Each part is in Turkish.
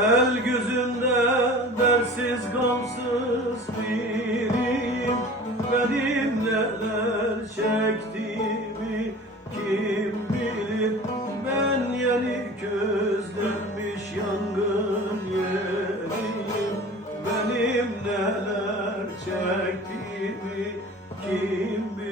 El gözümde dersiz gamsız biriyim Benim neler çektiğimi kim bilir? Ben yenik özlenmiş yangın yeriyim Benim neler çektiğimi kim bilir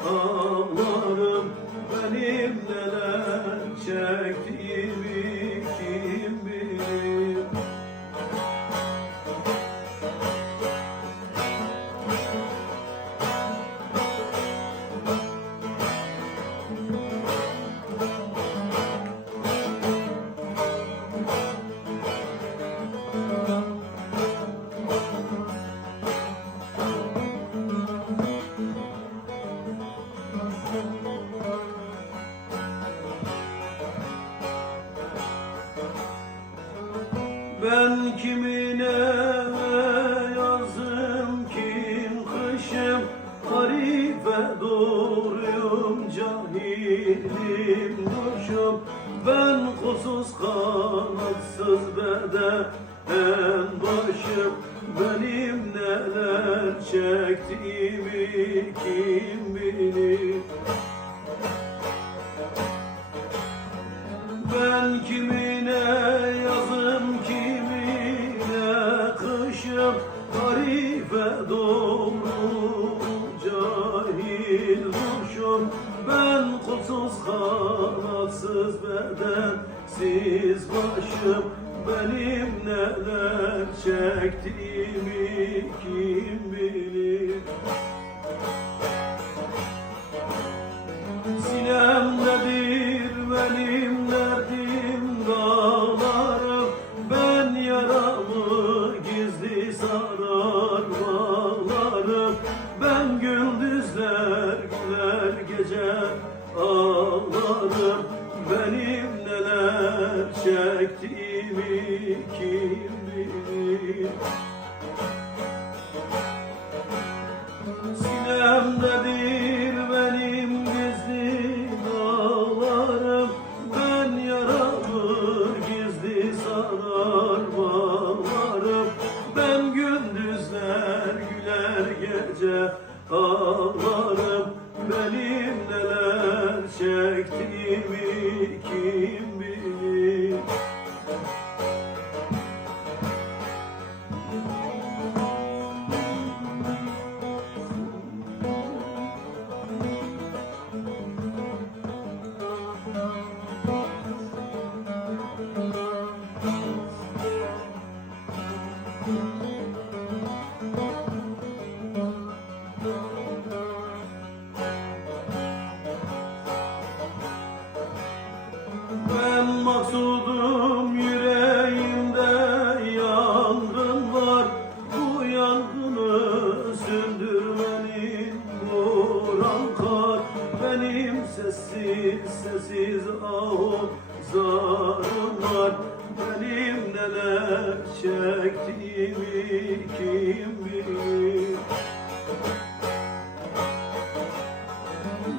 Oh. Ben kimine yazım kim kışım? Harife doğruyum cahilim duşum Ben kusuz kanatsız beden başım. Benim neler çektiğimi kim bilir? Ben kimine kuşum Ben kulsuz kanatsız bedensiz başım Benim neler çektiğimi kim bilir? Sinemdedir benim derdim dağlarım Ben yaramı gizli sarar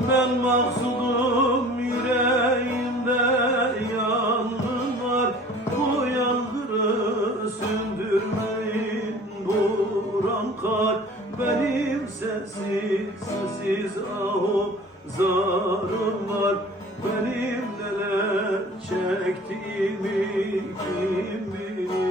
Ben maksudum yüreğimde yangın Bu yangını söndürmeyi yağan kar. Benim sessiz sessiz ahu zarım var. Benim neler çektiğimi kim bilir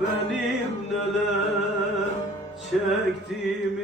Benim neler çektiğimi